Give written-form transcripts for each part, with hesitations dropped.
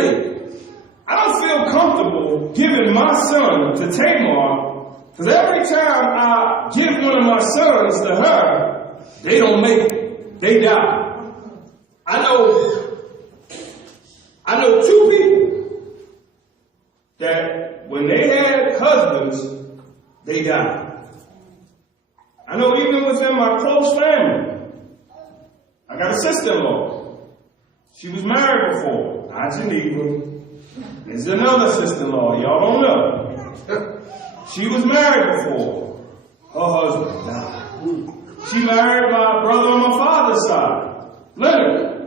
say, I don't feel comfortable giving my son to Tamar, because every time I give one of my sons to her, they don't make it. They die. I know two people that when they had husbands, they died. I know even within my close family, I got a sister-in-law. She was married before, not Geneva. There's another sister-in-law, y'all don't know. She was married before. Her husband died. She married my brother on my father's side, Leonard.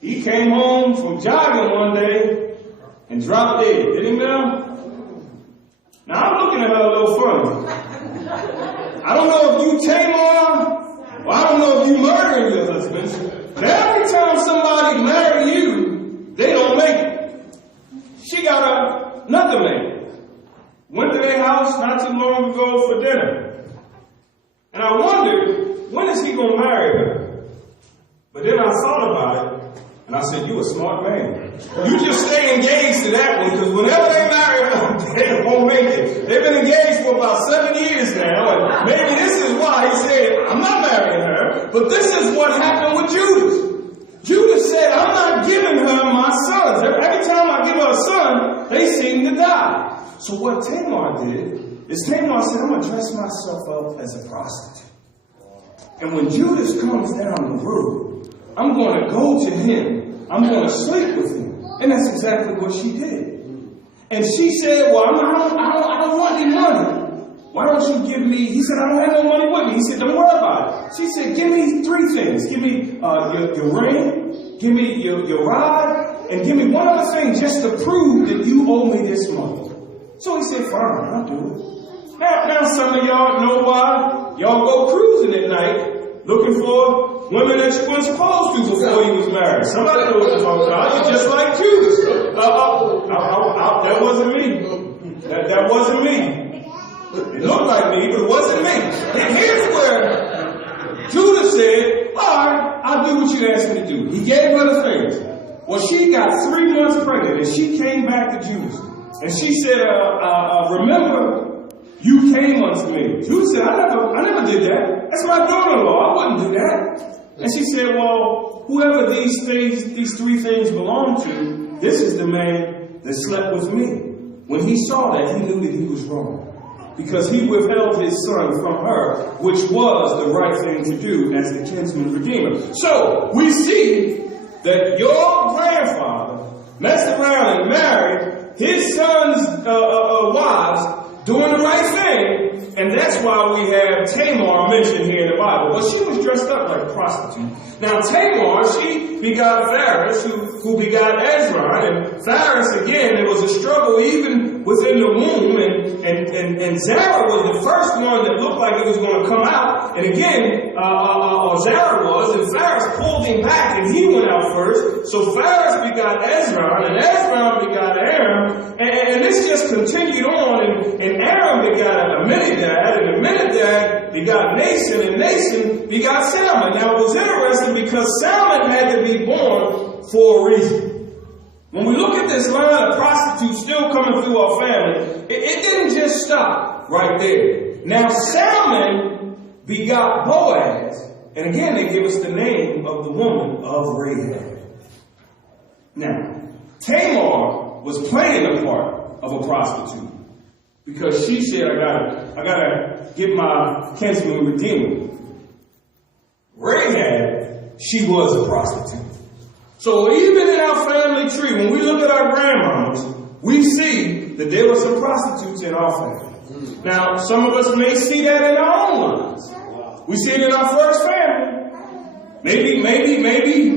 He came home from jogging one day and dropped dead. Did he, Mel? Now I'm looking at her a little funny. I don't know if you Tamar, or I don't know if you murdering your husband, but every time somebody marry you, they don't make it. She got another man. Went to their house not too long ago for dinner. And I wondered, when is he going to marry her? But then I thought about it, and I said, you a smart man. You just stay engaged to that one, because whenever they marry her, they won't make it. They've been engaged for about 7 years now, and maybe this is why he said, I'm not marrying her, but this is what happened with Judas. Judas said, I'm not giving her my sons. Every time I give her a son, they seem to die. So what Tamar did is Tamar said, I'm going to dress myself up as a prostitute. And when Judas comes down the road, I'm going to go to him. I'm going to sleep with him. And that's exactly what she did. And she said, well, I don't want any money. Why don't you give me, he said, I don't have no money with me. He said, don't worry about it. She said, give me 3 things. Give me your ring, give me your rod, and give me one other thing just to prove that you owe me this money. So he said, fine, I'll do it. Now some of y'all know why y'all go cruising at night looking for women that you weren't supposed to before you was married. Somebody knows what I'm talking about. You're just like Judas. That wasn't me. That wasn't me. It looked like me, but it wasn't me. And here's where Judas said, all right, I'll do what you asked me to do. He gave her the things. Well, she got 3 months pregnant, and she came back to Judas. And she said, remember, you came unto me. Judas said, I never did that. That's my daughter-in-law. I wouldn't do that. And she said, well, whoever these 3 things belong to, this is the man that slept with me. When he saw that, he knew that he was wrong. Because he withheld his son from her, which was the right thing to do as the kinsman redeemer. So, we see that your grandfather messed around and married his son's wives doing the right thing, and that's why we have Tamar mentioned here in the Bible. But she was dressed up like a prostitute. Now Tamar, she begot Phares, who begot Ezra, and Phares, again, there was a struggle even within the womb, and Zerah was the first one that looked like it was going to come out, and again, Zerah was, and Phares pulled him back, and he went out first. So Phares begot Ezra, and Ezra begot Aram, and this just continued on, and Aram begot Aminadab, and Aminadab begot Nason, and Nason begot Salmon. Now it was interesting because Salmon had to be born for a reason. When we look at this line of prostitutes still coming through our family, it didn't just stop right there. Now Salmon begot Boaz, and again they give us the name of the woman of Rahab. Now, Tamar was playing the part of a prostitute because she said, I gotta get my kinsman redeemer. Rahab, she was a prostitute. So even in our family tree, when we look at our grandmothers, we see that there were some prostitutes in our family. Now, some of us may see that in our own lives. We see it in our first family. Maybe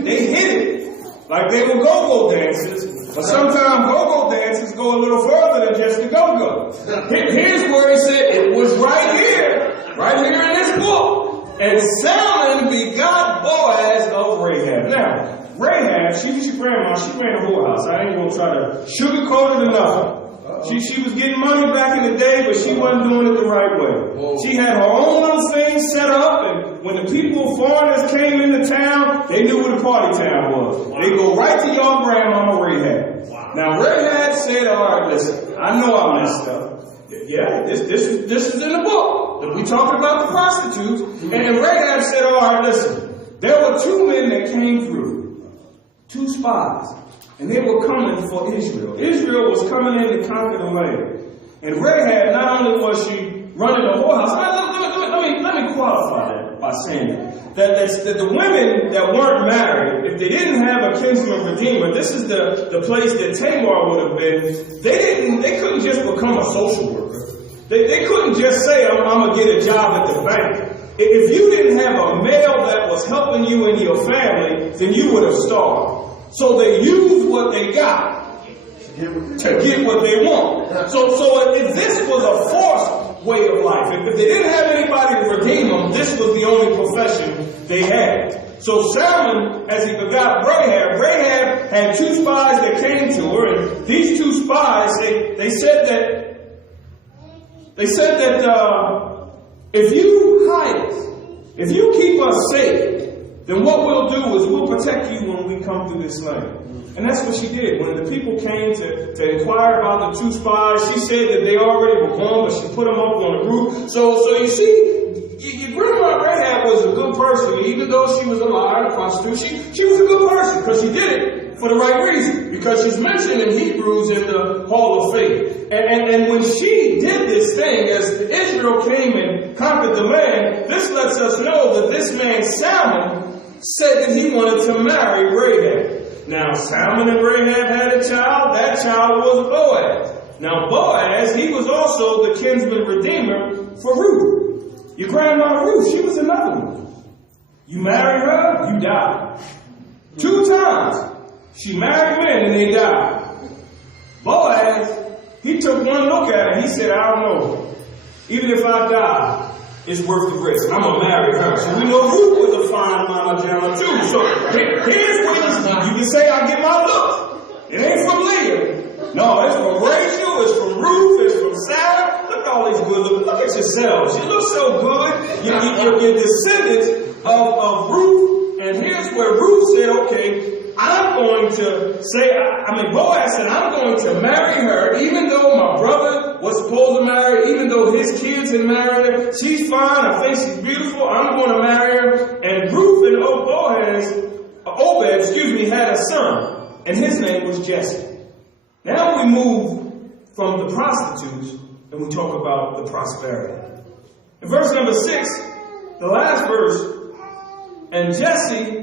they hid it. Like they were go-go dancers. But sometimes go-go dancers go a little further than just the go-go. Here's where it said it was right here in this book. And Salmon begot Boaz of Rahab. Now, Rahab, she was your grandma. She ran a whorehouse. I ain't going to try to sugarcoat it enough. She was getting money back in the day, but she wasn't doing it the right way. Whoa. She had her own little thing set up, and when the people, foreigners came into town, they knew what a party town was. Wow. They go right to your grandmama Rahab. Wow. Now Rahab said, all right, listen, I know I messed up. Yeah, this is in the book. We talking about the prostitutes. And Rahab said, all right, listen, there were two men that came through, two spies, and they were coming for Israel. Israel was coming in to conquer the land. And Rahab, not only was she running the whorehouse, let me qualify that by saying that the women that weren't married, if they didn't have a kinsman redeemer, this is the place that Tamar would have been. They couldn't just become a social worker. They couldn't just say, I'm going to get a job at the bank. If you didn't have a male that was helping you and your family, then you would have starved. So they used what they got to get what they want. So if this was a forced way of life, if they didn't have anybody to redeem them, this was the only profession they had. So Salmon, as he begot Rahab had two spies that came to her, and these two spies, they said that if you hide us, if you keep us safe, then what we'll do is we'll protect you when we come through this land. And that's what she did. When the people came to inquire about the two spies, she said that they already were gone, but she put them up on the roof. So you see, your grandma Rahab was a good person. Even though she was a liar, a prostitute, she was a good person because she did it for the right reason. Because she's mentioned in Hebrews in the Hall of Faith. And when she did this thing, as Israel came and conquered the land, this lets us know that this man Salmon said that he wanted to marry Rahab. Now, Salmon and Rahab had a child. That child was Boaz. Now, Boaz, he was also the kinsman redeemer for Ruth. Your grandma Ruth, she was another one. You marry her, you die. 2 times. She married men and they died. Boaz, he took one look at her and he said, I don't know. Even if I die, it's worth the risk. I'm going to marry her. So we know Ruth was a fine mama jama too. So here's what you can say, I get my look. It ain't from Leah. No, it's from Rachel, it's from Ruth, it's from Sarah. Look at all these good looking. Look at yourselves. You look so good. You're descendants of Ruth. And here's where Ruth said, okay, I'm going to say, Boaz said, I'm going to marry her, even though my brother was supposed to marry her, even though his kids had married her. She's fine. I think she's beautiful. I'm going to marry her. And Ruth and Obed, had a son, and his name was Jesse. Now we move from the prostitutes, and we talk about the prosperity. In verse number 6, the last verse, and Jesse